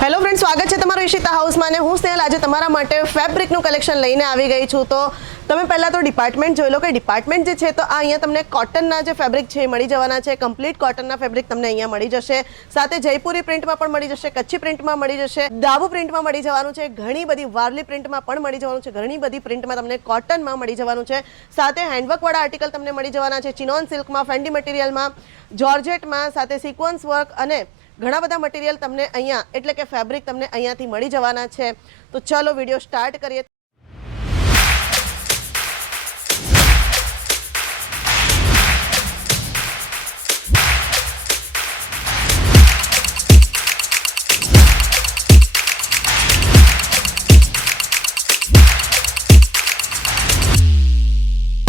Hello friend, સ્વાગત છે તમારું ઈશિતા હાઉસમાં અને હું સ્નેહલ આજે તમારા માટે ફેબ્રિકનું કલેક્શન લઈને આવી ગઈ છું। તો તમે પહેલાં તો ડિપાર્ટમેન્ટ જોઈ લો કે ડિપાર્ટમેન્ટ જે છે તો આ અહીંયા તમને કોટનના જે ફેબ્રિક છે એ મળી જવાના છે। કમ્પ્લીટ કોટનના ફેબ્રિક તમને અહીંયા મળી જશે, સાથે જયપુરી પ્રિન્ટમાં પણ મળી જશે, કચ્છી પ્રિન્ટમાં મળી જશે, દાબુ પ્રિન્ટમાં મળી જવાનું છે, ઘણી બધી વારલી પ્રિન્ટમાં પણ મળી જવાનું છે, ઘણી બધી પ્રિન્ટમાં તમને કોટનમાં મળી જવાનું છે, સાથે હેન્ડવર્કવાળા આર્ટિકલ તમને મળી જવાના છે, ચિનોન સિલ્કમાં, ફેન્ડી મટીરિયલમાં, જોર્જેટમાં, સાથે સિક્વન્સ વર્ક અને ઘણા બધા મટીરિયલ તમને અહીંયા એટલે કે ફેબ્રિક તમને અહીંયાથી મળી જવાના છે। તો ચલો વિડીયો સ્ટાર્ટ કરીએ।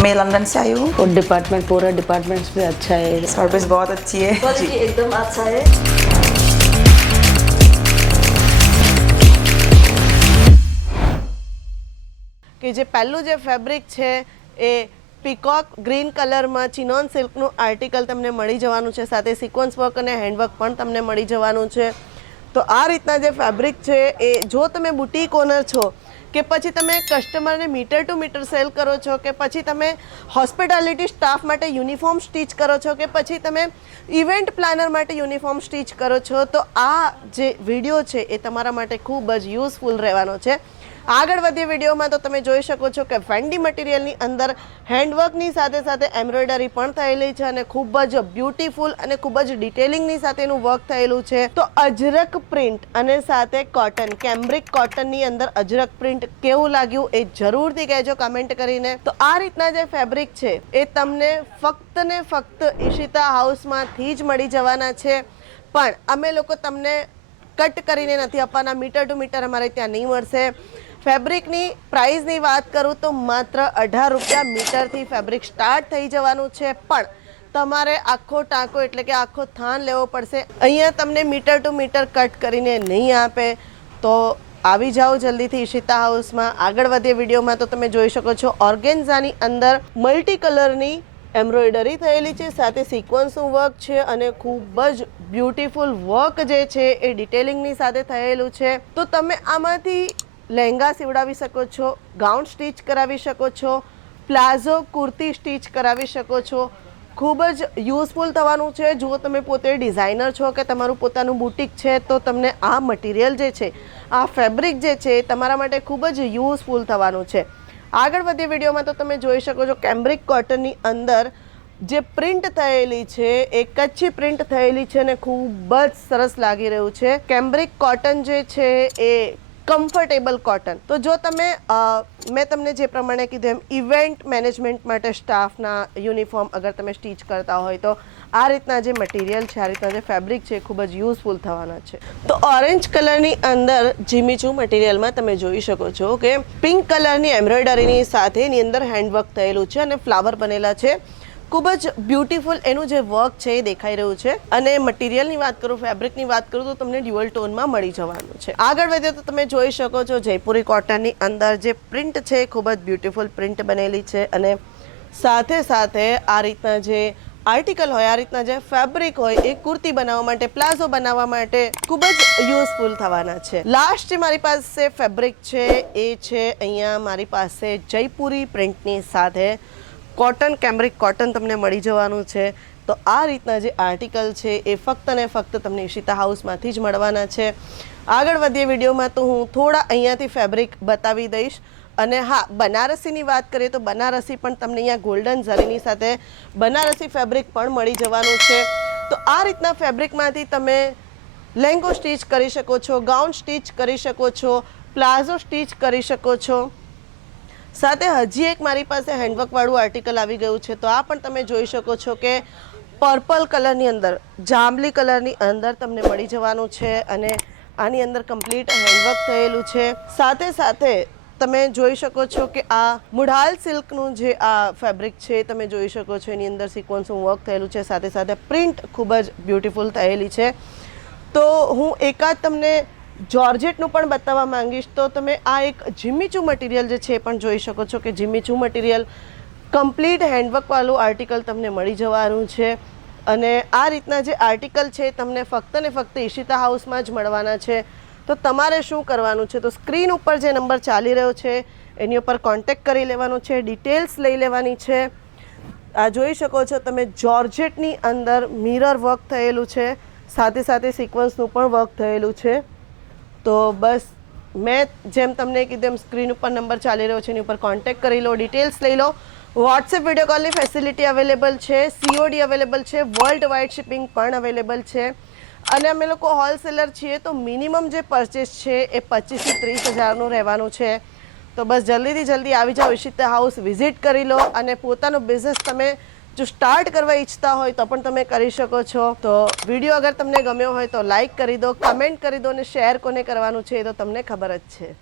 मैं लंदन से आई हूँ और डिपार्टमेंट पूरा डिपार्टमेंट्स भी अच्छा है, सर्विस बहुत अच्छी है क्वालिटी एकदम अच्छा है। કે જે પહેલું જે ફેબ્રિક છે એ પીકોક ગ્રીન કલરમાં ચિનોન સિલ્કનું આર્ટિકલ તમને મળી જવાનું છે, સાથે સિક્વન્સ વર્ક અને હેન્ડવર્ક પણ તમને મળી જવાનું છે। તો આ રીતના જે ફેબ્રિક છે એ જો તમે બુટીક ઓનર છો કે પછી તમે કસ્ટમરને મીટર ટુ મીટર સેલ કરો છો કે પછી તમે હોસ્પિટાલિટી સ્ટાફ માટે યુનિફોર્મ સ્ટીચ કરો છો કે પછી તમે ઇવેન્ટ પ્લાનર માટે યુનિફોર્મ સ્ટીચ કરો છો, તો આ જે વિડીયો છે એ તમારા માટે ખૂબ જ યુઝફુલ રહેવાનો છે। આગળ વધીએ વિડીયોમાં તો તમે જોઈ શકો છો કે ફેન્ડી મટીરિયલની અંદર હેન્ડવર્કની સાથે સાથે એમ્બ્રોઇડરી પણ થયેલી છે અને ખૂબ જ બ્યુટીફુલ અને ખૂબ જ ડિટેલિંગની સાથેનું વર્ક થયેલું છે। તો અજરક પ્રિન્ટ અને સાથે કોટન, કેમ્બ્રિક કોટનની અંદર અજરક પ્રિન્ટ કેવું લાગ્યું એ જરૂરથી કહેજો કમેન્ટ કરીને। તો આ રીતના જે ફેબ્રિક છે એ તમને ફક્ત ને ફક્ત ઈશિતા હાઉસમાંથી જ મળી જવાના છે, પણ અમે લોકો તમને કટ કરીને નથી આપવાના, મીટર ટુ મીટર અમારે ત્યાં નહીં મળશે। ફેબ્રિકની પ્રાઇસની વાત કરું તો માત્ર 18 રૂપિયા મીટરથી ફેબ્રિક સ્ટાર્ટ થઈ જવાનું છે, પણ તમારે આખો ટાંકો એટલે કે આખો થાન લેવો પડશે। અહીંયા તમને મીટર ટુ મીટર કટ કરીને નહીં આપે, તો આવી જાઓ જલ્દીથી ઈશિતા હાઉસમાં। આગળ વધીએ વિડીયોમાં તો તમે જોઈ શકો છો ઓર્ગેન્ઝાની અંદર મલ્ટી કલરની એમ્બ્રોઇડરી થયેલી છે, સાથે સિક્વન્સનું વર્ક છે અને ખૂબ જ બ્યુટીફુલ વર્ક જે છે એ ડિટેલિંગની સાથે થયેલું છે। તો તમે આમાંથી લહેંગા સીવડાવી શકો છો, ગાઉન સ્ટીચ કરાવી શકો છો, પ્લાઝો કુર્તી સ્ટીચ કરાવી શકો છો, ખૂબ જ યુઝફુલ થવાનું છે। જો તમે પોતે ડિઝાઇનર છો કે તમારું પોતાનું બુટિક છે તો તમને આ મટીરિયલ જે છે, આ ફેબ્રિક જે છે એ તમારા માટે ખૂબ જ યુઝફુલ થવાનું છે। આગળ વધીએ વિડીયોમાં તો તમે જોઈ શકો છો કેમ્બ્રિક કોટનની અંદર જે પ્રિન્ટ થયેલી છે એ કચ્છી પ્રિન્ટ થયેલી છે અને ખૂબ જ સરસ લાગી રહ્યું છે। કેમ્બ્રિક કોટન જે છે એ કમ્ફર્ટેબલ કોટન, તો જો તમે મેં તમને જે પ્રમાણે કીધું એમ ઇવેન્ટ મેનેજમેન્ટ માટે સ્ટાફના યુનિફોર્મ અગર તમે સ્ટીચ કરતા હોય તો આ રીતના જે મટીરિયલ છે, આ રીતના જે ફેબ્રિક છે ખૂબ જ યુઝફુલ થવાના છે। તો ઓરેન્જ કલરની અંદર જીમીચુ મટીરિયલમાં તમે જોઈ શકો છો કે પિંક કલરની એમ્બ્રોઇડરીની સાથે એની અંદર હેન્ડવર્ક થયેલું છે અને ફ્લાવર બનેલા છે, ખૂબ જ બ્યુટીફુલ એનું જે વર્ક છે એ દેખાઈ રહ્યું છે। અને મટીરિયલની વાત કરું, ફેબ્રિકની વાત કરું તો તમને ડ્યુઅલ ટોનમાં મળી જવાનું છે। આગળ વધીએ તો તમે જોઈ શકો છો જયપુરી કોટનની અંદર જે પ્રિન્ટ છે ખૂબ જ બ્યુટીફુલ પ્રિન્ટ બનેલી છે અને સાથે સાથે આ રીતના જે આર્ટિકલ હોય, આ રીતના જે ફેબ્રિક હોય એ કુર્તી બનાવવા માટે, પ્લાઝો બનાવવા માટે ખૂબ જ યુઝફુલ થવાના છે। લાસ્ટ જે મારી પાસે ફેબ્રિક છે એ છે અહીંયા મારી પાસે જયપુરી પ્રિન્ટની સાથે કોટન, કેમ્બ્રિક કોટન તમને મળી જવાનું છે। તો આ રીતના જે આર્ટિકલ છે એ ફક્ત ને ફક્ત તમને ઈશિતા હાઉસમાંથી જ મળવાના છે। આગળ વધીએ વિડીયોમાં તો હું થોડા અહીંયાથી ફેબ્રિક બતાવી દઈશ। અને હા, બનારસીની વાત કરીએ તો બનારસી પણ તમને અહીંયા ગોલ્ડન ઝરીની સાથે બનારસી ફેબ્રિક પણ મળી જવાનું છે। તો આ રીતના ફેબ્રિકમાંથી તમે લહેંગો સ્ટીચ કરી શકો છો, ગાઉન સ્ટીચ કરી શકો છો, પ્લાઝો સ્ટીચ કરી શકો છો, સાથે હજી એક મારી પાસે હેન્ડવર્કવાળું આર્ટિકલ આવી ગયું છે। તો આ પણ તમે જોઈ શકો છો કે પર્પલ કલરની અંદર, જાંબલી કલરની અંદર તમને મળી જવાનું છે અને આની અંદર કમ્પ્લીટ હેન્ડવર્ક થયેલું છે। સાથે સાથે તમે જોઈ શકો છો કે આ મુઢાલ સિલ્કનું જે આ ફેબ્રિક છે તમે જોઈ શકો છો, એની અંદર સિક્વન્સનું વર્ક થયેલું છે, સાથે સાથે પ્રિન્ટ ખૂબ જ બ્યુટીફુલ થયેલી છે। તો હું એકાદ તમને જોર્જેટનું પણ બતાવવા માંગીશ। તો તમે આ એક જીમીચુ મટીરિયલ જે છે એ પણ જોઈ શકો છો કે જીમીચુ મટીરિયલ કમ્પ્લીટ હેન્ડવર્કવાળું આર્ટિકલ તમને મળી જવાનું છે અને આ રીતના જે આર્ટિકલ છે તમને ફક્ત ને ફક્ત ઈશિતા હાઉસમાં જ મળવાના છે। તો તમારે શું કરવાનું છે, તો સ્ક્રીન ઉપર જે નંબર ચાલી રહ્યો છે એની ઉપર કોન્ટેક્ટ કરી લેવાનો છે, ડિટેલ્સ લઈ લેવાની છે. આ જોઈ શકો છો તમે જોર્જેટની અંદર મિરર વર્ક થયેલું છે, સાથે સાથે સિક્વન્સનું પણ વર્ક થયેલું છે. તો બસ મેં જેમ તમને કીધું એમ સ્ક્રીન ઉપર નંબર ચાલી રહ્યો છે એની ઉપર કોન્ટેક્ટ કરી લો, ડિટેલ્સ લઈ લો. વોટ્સએપ વિડીયો કોલની ફેસિલિટી અવેલેબલ છે, COD અવેલેબલ છે, વર્લ્ડ વાઇડ શિપિંગ પણ અવેલેબલ છે. અને અમે લોકો હોલસેલર છીએ તો મિનિમમ જે પરચેસ છે એ 25 થી 30 હજારનું રહેવાનું છે. તો બસ જલ્દીથી જલ્દી આવી જાઓ, ઈશિતા હાઉસ વિઝિટ કરી લો અને પોતાનો બિઝનેસ તમે જો સ્ટાર્ટ કરવા ઈચ્છતા હોય તો પણ તમે કરી શકો છો. તો વિડીયો અગર તમને ગમ્યો હોય તો લાઈક કરી દો, કમેન્ટ કરી દો અને શેર કોને કરવાનું છે એ તો તમને ખબર જ છે.